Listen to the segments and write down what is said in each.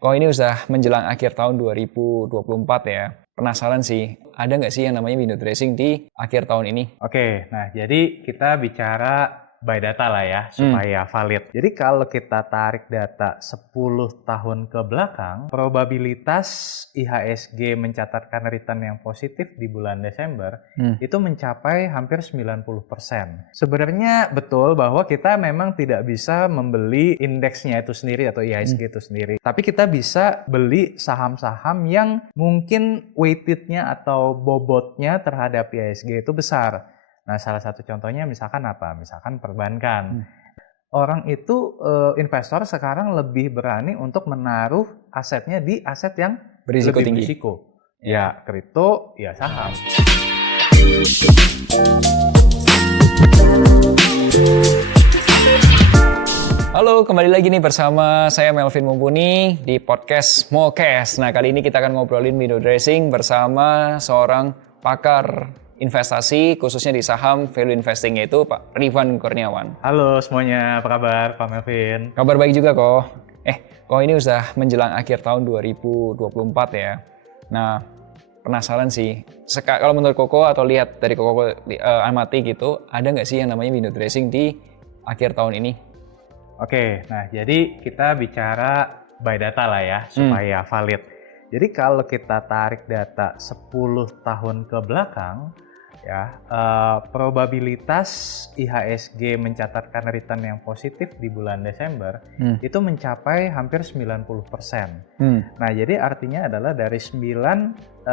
Kok ini udah menjelang akhir tahun 2024 ya. Penasaran sih, ada nggak sih yang namanya window dressing di akhir tahun ini? Oke, nah jadi kita bicara by data lah ya, supaya valid. Jadi kalau kita tarik data 10 tahun ke belakang, probabilitas IHSG mencatatkan return yang positif di bulan Desember itu mencapai hampir 90%. Sebenarnya betul bahwa kita memang tidak bisa membeli indeksnya itu sendiri atau IHSG itu sendiri. Tapi kita bisa beli saham-saham yang mungkin weighted-nya atau bobotnya terhadap IHSG itu besar. Nah, salah satu contohnya misalkan apa? Misalkan perbankan. Orang itu, investor sekarang lebih berani untuk menaruh asetnya di aset yang Berisiko lebih tinggi. berisiko. Ya, kripto, ya saham. Halo, kembali lagi nih bersama saya Melvin Mumpuni di podcast Smallcast. Nah, kali ini kita akan ngobrolin window dressing bersama seorang pakar investasi, khususnya di saham value investing, yaitu Pak Rifan Kurniawan. Halo semuanya, apa kabar Pak Melvin? Kabar baik juga kok. Kok ini udah menjelang akhir tahun 2024 ya. Nah, penasaran sih, kalau menurut Koko atau lihat dari Koko amati gitu, ada nggak sih yang namanya window dressing di akhir tahun ini? Oke, nah jadi kita bicara by data lah ya, supaya valid. Jadi kalau kita tarik data 10 tahun ke belakang, ya, probabilitas IHSG mencatatkan return yang positif di bulan Desember itu mencapai hampir 90%. Nah, jadi artinya adalah dari 9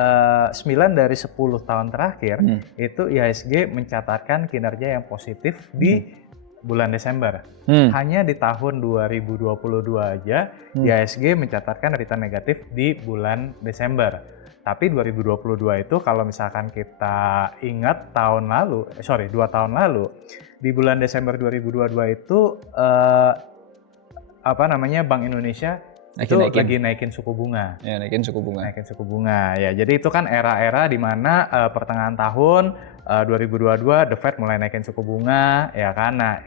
dari 10 tahun terakhir itu IHSG mencatatkan kinerja yang positif di bulan Desember. Hanya di tahun 2022 aja IHSG mencatatkan return negatif di bulan Desember. Tapi 2022 itu kalau misalkan kita ingat 2 tahun lalu, di bulan Desember 2022 itu Bank Indonesia lagi naikin suku bunga. Ya, naikin suku bunga. Naikin suku bunga. Ya, jadi itu kan era-era di mana pertengahan tahun 2022 The Fed mulai naikin suku bunga, ya kan. Nah,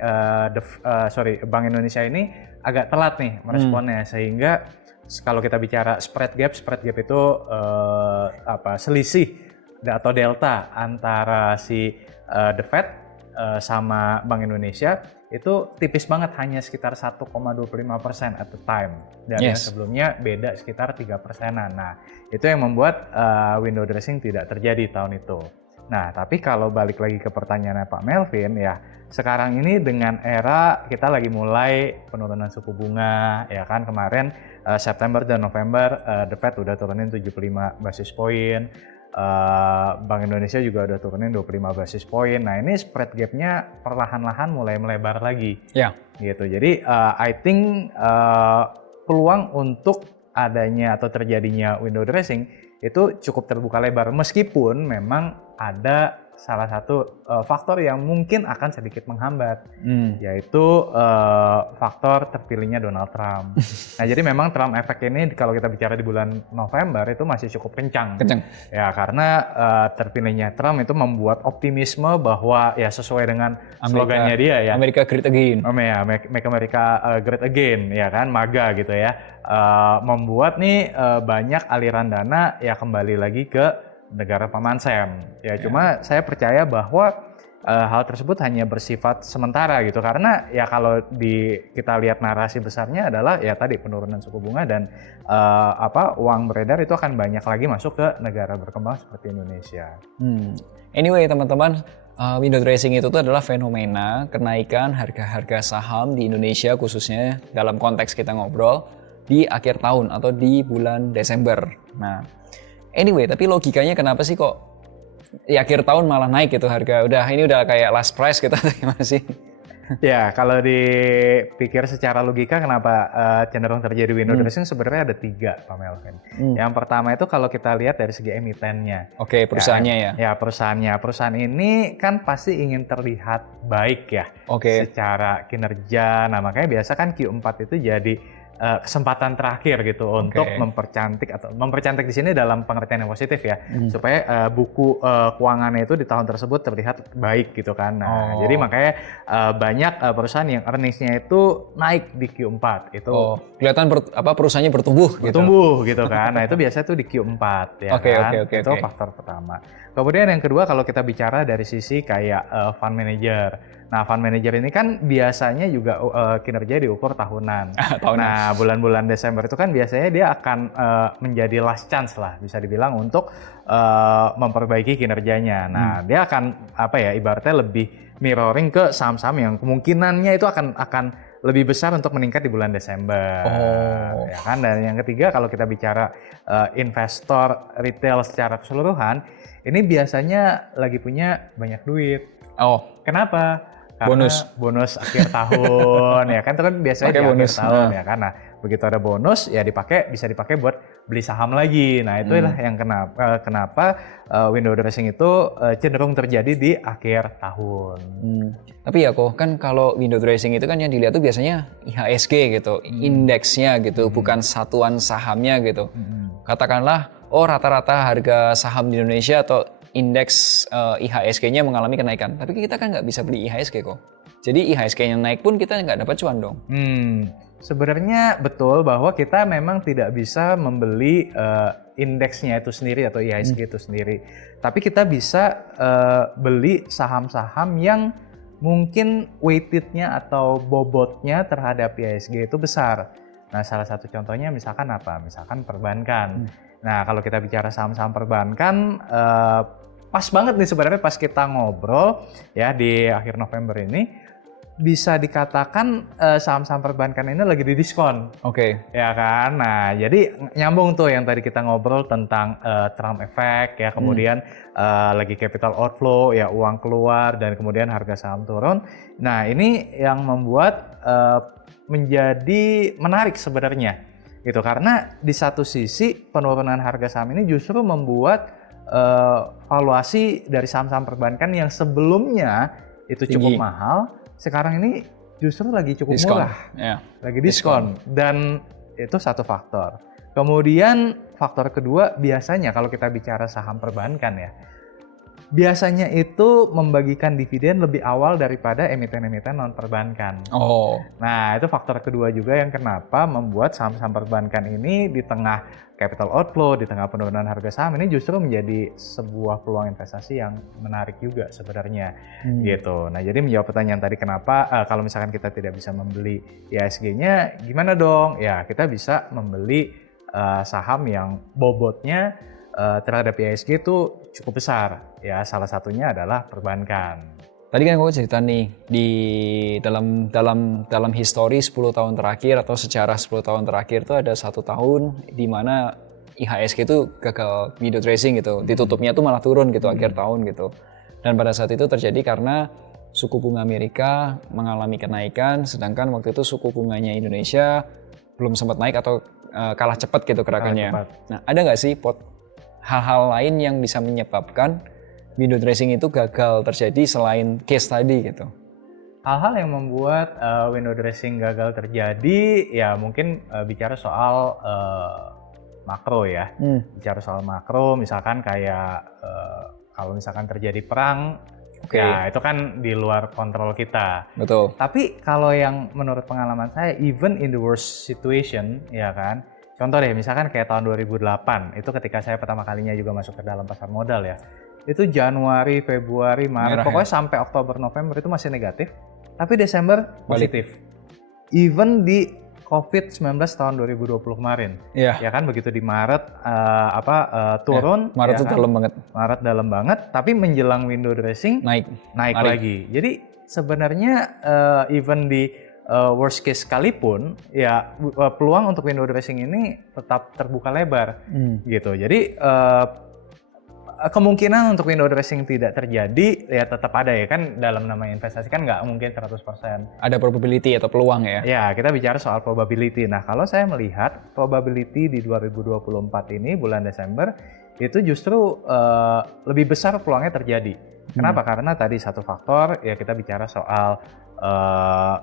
Bank Indonesia ini agak telat nih meresponnya, sehingga kalau kita bicara spread gap itu selisih atau delta antara si The Fed sama Bank Indonesia itu tipis banget, hanya sekitar 1,25% at the time. Dan yang sebelumnya beda sekitar 3%-an. Nah, itu yang membuat window dressing tidak terjadi tahun itu. Nah, tapi kalau balik lagi ke pertanyaannya Pak Melvin, ya sekarang ini dengan era kita lagi mulai penurunan suku bunga, ya kan. Kemarin September dan November The Fed udah turunin 75 basis point, Bank Indonesia juga udah turunin 25 basis point. Nah, ini spread gap-nya perlahan-lahan mulai melebar lagi. Ya. Gitu. Jadi I think peluang untuk adanya atau terjadinya window dressing itu cukup terbuka lebar, meskipun memang ada salah satu faktor yang mungkin akan sedikit menghambat, yaitu faktor terpilihnya Donald Trump. Nah, jadi memang Trump effect ini kalau kita bicara di bulan November itu masih cukup kencang. Ya, karena terpilihnya Trump itu membuat optimisme bahwa ya sesuai dengan slogannya dia ya, America Great Again. Make America Great Again, ya kan, MAGA gitu ya. Membuat nih banyak aliran dana ya kembali lagi ke negara Paman Sam. Ya, cuma saya percaya bahwa hal tersebut hanya bersifat sementara gitu, karena ya kalau kita lihat narasi besarnya adalah ya tadi penurunan suku bunga dan uang beredar itu akan banyak lagi masuk ke negara berkembang seperti Indonesia. Anyway, teman-teman, window dressing itu tuh adalah fenomena kenaikan harga-harga saham di Indonesia, khususnya dalam konteks kita ngobrol di akhir tahun atau di bulan Desember. Nah, anyway, tapi logikanya kenapa sih kok di akhir tahun malah naik gitu harga? Ini udah kayak last price gitu atau gimana sih? Ya, kalau dipikir secara logika kenapa cenderung terjadi window dressing, sebenarnya ada 3, Pak Melvin. Yang pertama itu kalau kita lihat dari segi emitennya. Oke, perusahaannya ya? Ya, perusahaannya. Perusahaan ini kan pasti ingin terlihat baik ya, secara kinerja. Nah, makanya biasa kan Q4 itu jadi kesempatan terakhir gitu untuk mempercantik di sini dalam pengertian yang positif ya, supaya buku keuangannya itu di tahun tersebut terlihat baik gitu kan. Nah, jadi makanya banyak perusahaan yang earnings-nya itu naik di Q4 itu. Kelihatan perusahaannya bertumbuh gitu kan. Nah, itu biasanya tuh di Q4 ya kan. Itu faktor pertama. Kemudian yang kedua kalau kita bicara dari sisi kayak fund manager. Nah, fund manager ini kan biasanya juga kinerja diukur tahunan. Nah, bulan-bulan Desember itu kan biasanya dia akan menjadi last chance lah, bisa dibilang untuk memperbaiki kinerjanya. Nah, dia akan ibaratnya lebih mirroring ke saham-saham yang kemungkinannya itu akan lebih besar untuk meningkat di bulan Desember. Ya kan? Dan yang ketiga kalau kita bicara investor retail secara keseluruhan, ini biasanya lagi punya banyak duit. Kenapa? Karena bonus akhir tahun ya kan, itu kan biasanya di akhir tahun ya kan. Nah, begitu ada bonus ya bisa dipakai buat beli saham lagi. Nah, itulah yang kenapa window dressing itu cenderung terjadi di akhir tahun. Tapi ya kok kan kalau window dressing itu kan yang dilihat tuh biasanya IHSG gitu, indeksnya gitu, bukan satuan sahamnya gitu. Katakanlah rata-rata harga saham di Indonesia atau indeks IHSG-nya mengalami kenaikan. Tapi kita kan nggak bisa beli IHSG kok. Jadi IHSG-nya naik pun kita nggak dapat cuan dong. Sebenarnya betul bahwa kita memang tidak bisa membeli indeksnya itu sendiri atau IHSG itu sendiri. Tapi kita bisa beli saham-saham yang mungkin weighted-nya atau bobotnya terhadap IHSG itu besar. Nah, salah satu contohnya misalkan apa? Misalkan perbankan. Nah, kalau kita bicara saham-saham perbankan, pas banget nih sebenarnya pas kita ngobrol ya di akhir November ini, bisa dikatakan saham-saham perbankan ini lagi di diskon. Ya kan? Nah, jadi nyambung tuh yang tadi kita ngobrol tentang Trump effect ya, kemudian lagi capital outflow ya, uang keluar dan kemudian harga saham turun. Nah, ini yang membuat menjadi menarik sebenarnya. Gitu, karena di satu sisi penurunan harga saham ini justru membuat valuasi dari saham-saham perbankan yang sebelumnya itu cukup mahal, sekarang ini justru lagi cukup murah, lagi diskon. Dan itu satu faktor. Kemudian faktor kedua, biasanya kalau kita bicara saham perbankan ya, biasanya itu membagikan dividen lebih awal daripada emiten-emiten non perbankan. Nah, itu faktor kedua juga yang kenapa membuat saham-saham perbankan ini di tengah capital outflow, di tengah penurunan harga saham ini justru menjadi sebuah peluang investasi yang menarik juga sebenarnya. Gitu. Nah, jadi menjawab pertanyaan tadi kenapa kalau misalkan kita tidak bisa membeli IHSG-nya, gimana dong? Ya, kita bisa membeli saham yang bobotnya terhadap IHSG itu cukup besar ya, salah satunya adalah perbankan. Tadi kan gue cerita nih di dalam histori 10 tahun terakhir atau sejarah 10 tahun terakhir itu ada 1 tahun di mana IHSG itu gagal window dressing gitu, ditutupnya tuh malah turun gitu akhir tahun gitu. Dan pada saat itu terjadi karena suku bunga Amerika mengalami kenaikan, sedangkan waktu itu suku bunganya Indonesia belum sempat naik atau kalah cepat gitu gerakannya. Nah, ada nggak sih hal-hal lain yang bisa menyebabkan window dressing itu gagal terjadi selain case tadi gitu? Hal-hal yang membuat window dressing gagal terjadi ya mungkin bicara soal makro ya. Bicara soal makro misalkan kayak kalau misalkan terjadi perang, ya itu kan di luar kontrol kita. Betul. Tapi kalau yang menurut pengalaman saya, even in the worst situation ya kan, contoh deh, misalkan kayak tahun 2008, itu ketika saya pertama kalinya juga masuk ke dalam pasar modal ya. Itu Januari, Februari, Maret, pokoknya sampai Oktober, November itu masih negatif. Tapi Desember positif. Even di COVID-19 tahun 2020 kemarin. Ya kan, begitu di Maret turun. Maret itu dalam banget. Maret dalam banget, tapi menjelang window dressing naik lagi. Jadi sebenarnya even di worst case sekalipun ya peluang untuk window dressing ini tetap terbuka lebar gitu. Jadi kemungkinan untuk window dressing tidak terjadi ya tetap ada ya kan, dalam nama investasi kan nggak mungkin 100%. Ada probability atau peluang ya? Ya, kita bicara soal probability. Nah, kalau saya melihat probability di 2024 ini bulan Desember itu justru lebih besar peluangnya terjadi. Kenapa? Karena tadi satu faktor ya kita bicara soal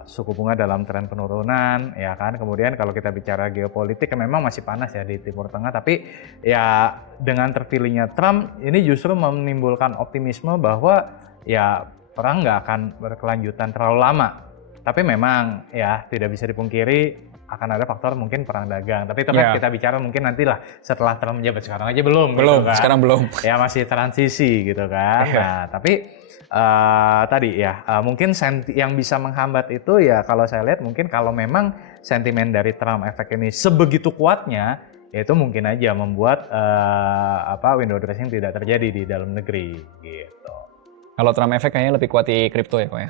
suku bunga dalam tren penurunan, ya kan. Kemudian kalau kita bicara geopolitik yang memang masih panas ya di Timur Tengah, tapi ya dengan terpilihnya Trump ini justru menimbulkan optimisme bahwa ya perang nggak akan berkelanjutan terlalu lama. Tapi memang ya tidak bisa dipungkiri akan ada faktor mungkin perang dagang. Tapi itu kan kita bicara mungkin nantilah setelah Trump menjabat, sekarang aja belum. Belum, gitu kan. sekarang belum. Ya masih transisi gitu kan. Nah tapi tadi ya mungkin yang bisa menghambat itu ya kalau saya lihat mungkin kalau memang sentimen dari Trump efek ini sebegitu kuatnya, ya itu mungkin aja membuat window dressing tidak terjadi di dalam negeri gitu. Kalau Trump efek kayaknya lebih kuat di kripto ya kok ya?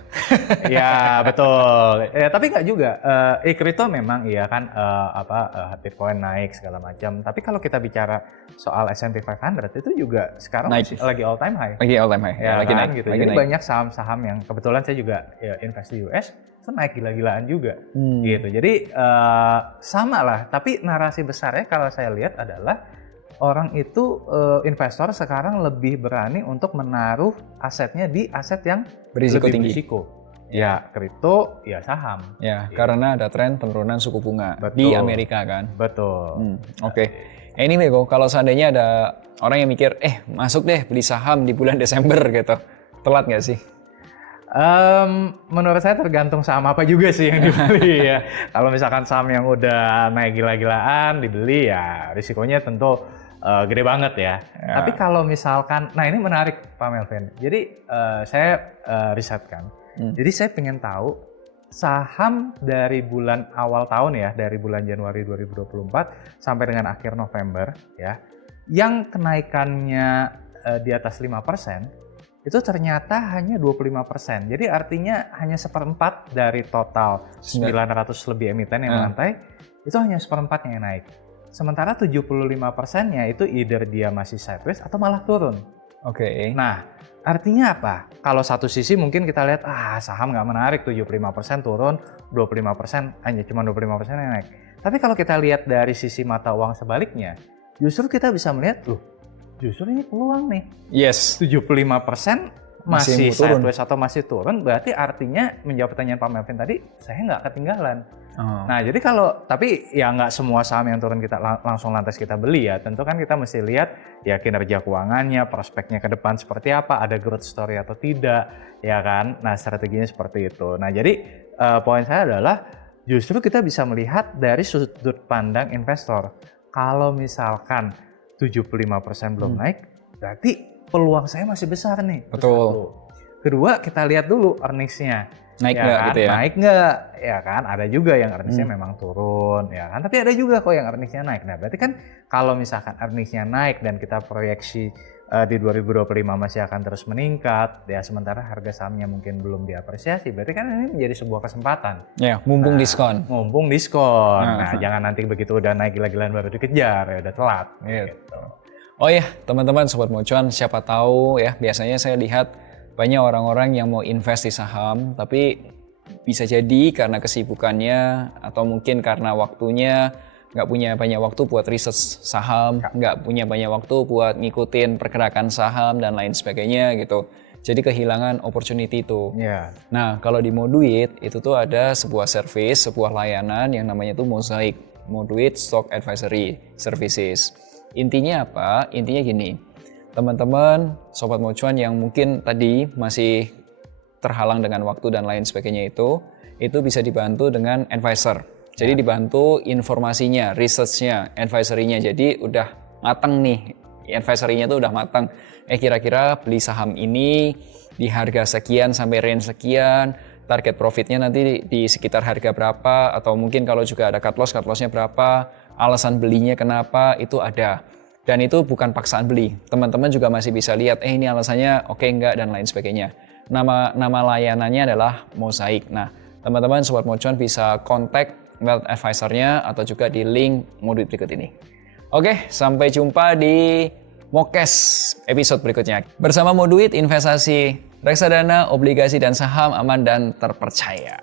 Ya betul. Ya, tapi nggak juga. Kripto memang iya kan Bitcoin naik segala macam. Tapi kalau kita bicara soal S&P 500 itu juga sekarang naik. masih lagi all time high. Lagi all time high. Ya, lagi kan, naik. Gitu. Lagi Jadi naik. banyak saham-saham yang kebetulan saya juga ya, invest di US itu naik gila-gilaan juga. Gitu. Jadi sama lah. Tapi narasi besarnya kalau saya lihat adalah orang itu investor sekarang lebih berani untuk menaruh asetnya di aset yang berisiko lebih tinggi. berisiko. Ya kripto, ya saham. Ya, karena ada tren penurunan suku bunga di Amerika kan. Betul. Oke. Anyway kok, kalau seandainya ada orang yang mikir, masuk deh beli saham di bulan Desember gitu, telat nggak sih? Menurut saya tergantung saham apa juga sih yang dibeli ya. Kalau misalkan saham yang udah naik gila-gilaan dibeli ya risikonya tentu gede banget ya. Tapi kalau misalkan, nah ini menarik Pak Melvin. Jadi saya risetkan. Jadi saya pengen tahu saham dari bulan awal tahun ya, dari bulan Januari 2024 sampai dengan akhir November ya, yang kenaikannya di atas 5%, itu ternyata hanya 25%. Jadi artinya hanya 1/4 dari total 900 lebih emiten yang melantai, itu hanya 1/4 yang naik. Sementara 75%-nya itu either dia masih sideways atau malah turun. Oke. Nah, artinya apa? Kalau satu sisi mungkin kita lihat, saham nggak menarik, 75% turun, 25% hanya cuma 25% yang naik. Tapi kalau kita lihat dari sisi mata uang sebaliknya, justru kita bisa melihat, justru ini peluang nih. Yes. 75% masih sideways atau masih turun, berarti artinya menjawab pertanyaan Pak Melvin tadi, saya nggak ketinggalan. Nah, jadi tapi ya nggak semua saham yang turun kita langsung lantas kita beli ya. Tentu kan kita mesti lihat ya kinerja keuangannya, prospeknya ke depan seperti apa, ada growth story atau tidak, ya kan. Nah, strateginya seperti itu. Nah, jadi poin saya adalah justru kita bisa melihat dari sudut pandang investor. Kalau misalkan 75% belum naik, berarti peluang saya masih besar nih. Betul. Kedua, kita lihat dulu earnings-nya. Naik nggak gitu ya? Naik nggak, ya kan? Ada juga yang earnings-nya memang turun, ya kan? Tapi ada juga kok yang earnings-nya naik. Nah, berarti kan kalau misalkan earnings-nya naik dan kita proyeksi di 2025 masih akan terus meningkat, ya sementara harga sahamnya mungkin belum diapresiasi, berarti kan ini menjadi sebuah kesempatan. Ya, mumpung diskon. Mumpung diskon. Nah, jangan nanti begitu udah naik gila-gilaan baru dikejar, ya udah telat. Gitu. Oh ya, teman-teman Sobat Mocuan, siapa tahu ya, biasanya saya lihat banyak orang-orang yang mau invest di saham, tapi bisa jadi karena kesibukannya atau mungkin karena waktunya nggak punya banyak waktu buat riset saham, nggak punya banyak waktu buat ngikutin pergerakan saham dan lain sebagainya gitu. Jadi kehilangan opportunity itu. Yeah. Nah, kalau di Moduit itu tuh ada sebuah service, sebuah layanan yang namanya tuh Mosaic, Moduit Stock Advisory Services. Intinya apa? Intinya gini. Teman-teman, Sobat Mocuan yang mungkin tadi masih terhalang dengan waktu dan lain sebagainya itu bisa dibantu dengan advisor. Jadi dibantu informasinya, research-nya, advisory-nya. Jadi udah matang nih, advisory-nya tuh udah matang. Kira-kira beli saham ini di harga sekian sampai range sekian, target profitnya nanti di sekitar harga berapa, atau mungkin kalau juga ada cut loss-nya berapa, alasan belinya kenapa, itu ada. Dan itu bukan paksaan beli. Teman-teman juga masih bisa lihat, ini alasannya oke enggak dan lain sebagainya. Nama layanannya adalah Mosaic. Nah, teman-teman Sobat Mocuan bisa kontak wealth advisor-nya atau juga di link Moduit berikut ini. Oke, sampai jumpa di Mokes episode berikutnya. Bersama Moduit, investasi reksadana, obligasi dan saham aman dan terpercaya.